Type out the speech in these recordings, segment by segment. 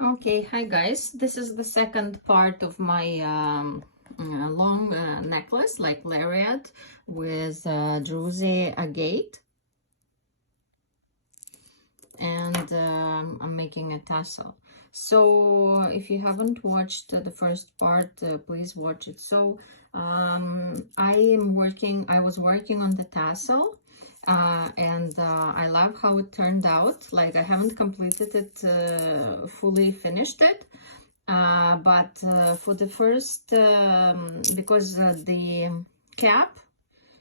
Okay, hi guys. This is the second part of my long necklace, like lariat, with Druze agate, and I'm making a tassel. So if you haven't watched the first part, please watch it. So I was working on the tassel, and I love how it turned out. Like, I haven't completed it, fully finished it, but for the first, because the cap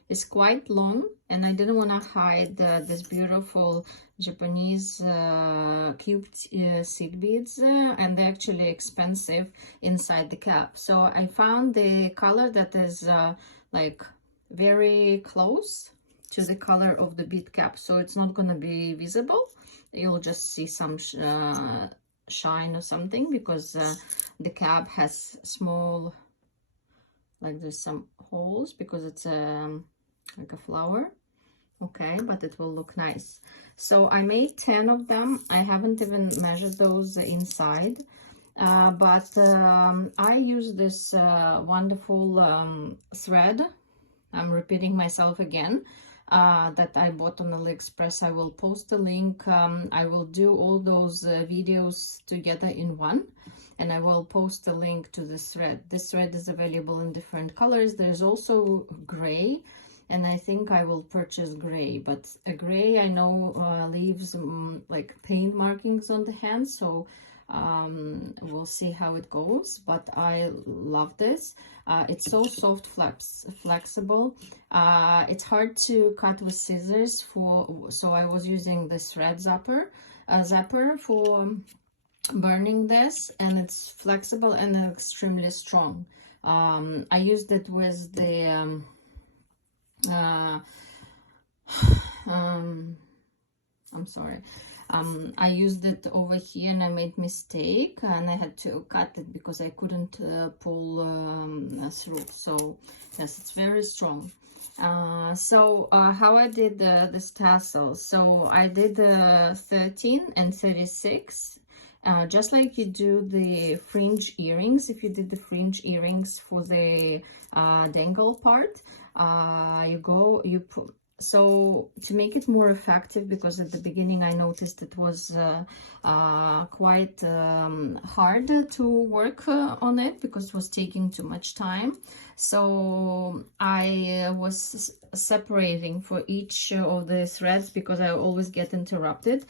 is quite long, and I didn't want to hide this beautiful Japanese cubed seed beads, and they're actually expensive inside the cap. So I found the color that is like very close to the color of the bead cap, so it's not going to be visible. You'll just see some shine or something, because the cap has small, like there's some holes, because it's like a flower. Okay, but it will look nice. So I made 10 of them. I haven't even measured those inside, but I use this wonderful thread. I'm repeating myself again, that I bought on AliExpress. I will post a link. I will do all those videos together in one, and I will post a link to this thread. This thread is available in different colors. There's also gray, and I think I will purchase gray, but a gray I know leaves like paint markings on the hand, so we'll see how it goes. But I love this. It's so soft, flexible. It's hard to cut with scissors, so I was using this thread zapper for burning this, and it's flexible and extremely strong. I used it with the uh, I'm sorry. I used it over here, and I made mistake, and I had to cut it because I couldn't pull through. So yes, it's very strong. How I did this tassel. So I did 13 and 36. Just like you do the fringe earrings. If you did the fringe earrings for the dangle part, you put. So to make it more effective, because at the beginning I noticed it was quite hard to work on it, because it was taking too much time. So I was separating for each of the threads, because I always get interrupted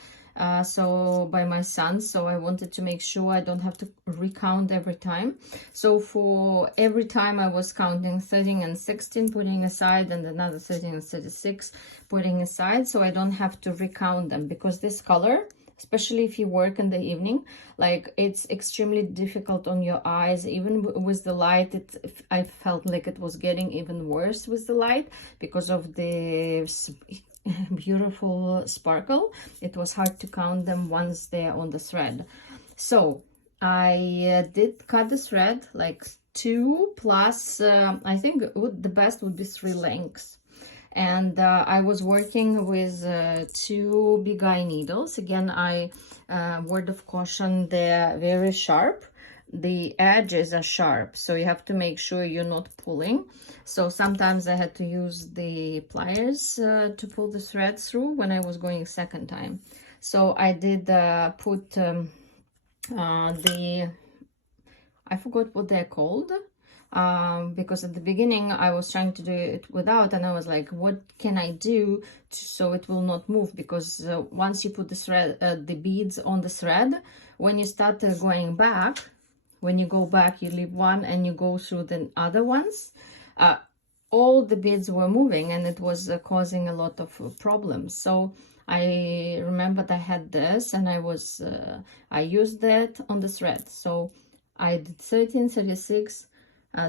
so by my son. So I wanted to make sure I don't have to recount every time. So for every time I was counting 13 and 16, putting aside, and another 13 and 36 putting aside, so I don't have to recount them, because this color, especially if you work in the evening, like, it's extremely difficult on your eyes. Even with the light, I felt like it was getting even worse with the light, because of the beautiful sparkle. It was hard to count them once they're on the thread. So I did cut the thread like 2 plus I think the best would be 3 lengths. And I was working with 2 big eye needles. Again, word of caution, they're very sharp. The edges are sharp, so you have to make sure you're not pulling. So sometimes I had to use the pliers to pull the thread through when I was going second time. So I did put I forgot what they're called, because at the beginning I was trying to do it without, and I was like, what can I do so it will not move? Because once you put the thread, the beads on the thread, when you start going back, when you go back, you leave one and you go through the other ones, all the beads were moving, and it was causing a lot of problems. So I remembered I had this, and I used that on the thread. So I did 13, 36,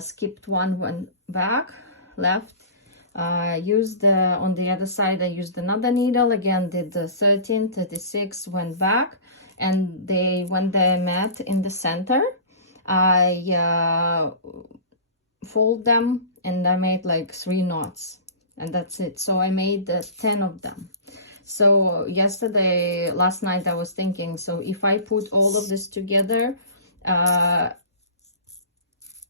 skipped one, went back, left. Used on the other side, I used another needle, again did the 13, 36, went back, and when they met in the center, I fold them, and I made like 3 knots, and that's it. So I made 10 of them. So last night I was thinking, so if I put all of this together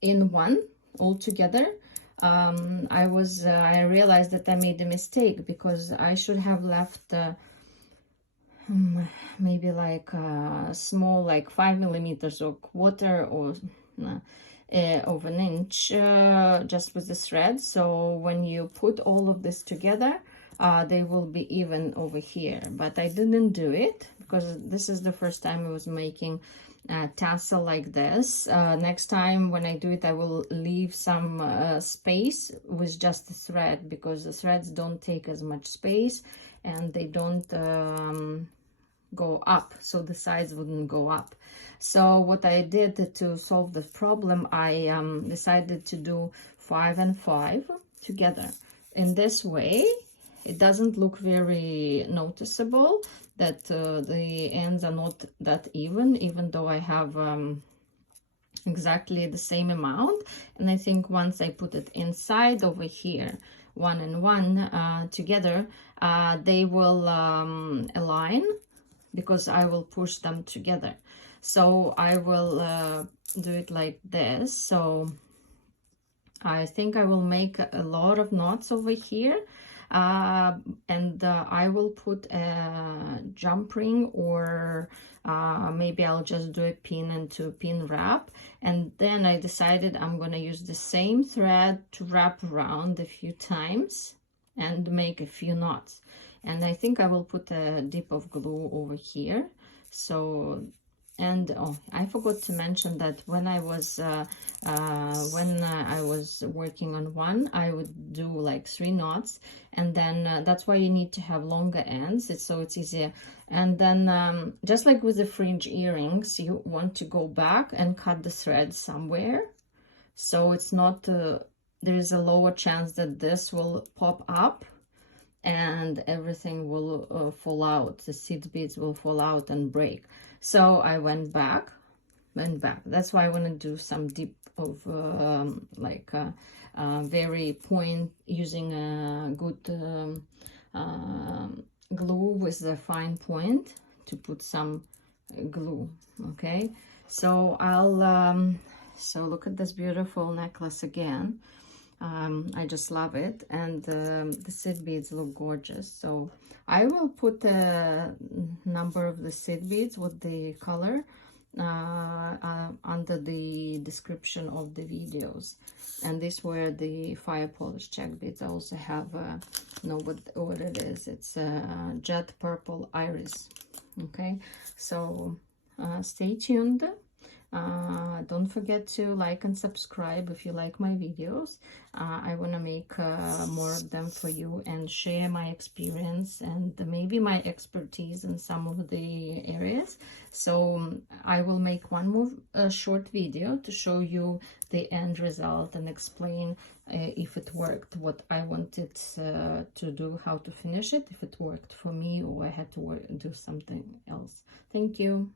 in one, all together, I realized that I made a mistake, because I should have left maybe like small, like 5 millimeters or quarter or of an inch, just with the thread. So when you put all of this together, they will be even over here. But I didn't do it because this is the first time I was making tassel like this. Next time when I do it, I will leave some space with just the thread, because the threads don't take as much space and they don't go up, so the sides wouldn't go up. So what I did to solve the problem, I decided to do 5 and 5 together. In this way, it doesn't look very noticeable that the ends are not that even though I have exactly the same amount. And I think once I put it inside over here, 1 and 1 together, they will align, because I will push them together. So I will do it like this. So I think I will make a lot of knots over here, and I will put a jump ring, or maybe I'll just do a pin into pin wrap. And then I decided I'm going to use the same thread to wrap around a few times and make a few knots. And I think I will put a dip of glue over here. So, and oh, I forgot to mention that when I was working on one, I would do like 3 knots, and then that's why you need to have longer ends. So it's easier. And then just like with the fringe earrings, you want to go back and cut the thread somewhere, so it's not there is a lower chance that this will pop up and everything will fall out. The seed beads will fall out and break. So I went back. That's why I want to do some dip of very point, using a good glue with the fine point to put some glue. Okay, so I'll so look at this beautiful necklace again. I just love it, and the seed beads look gorgeous. So I will put a number of the seed beads with the color under the description of the videos. And these were the fire polish check beads. I also have know what it is. It's jet purple iris. Okay, so stay tuned. Don't forget to like and subscribe if you like my videos. I want to make more of them for you and share my experience and maybe my expertise in some of the areas. So I will make one more short video to show you the end result and explain if it worked, what I wanted to do, how to finish it, if it worked for me or I had to do something else. Thank you.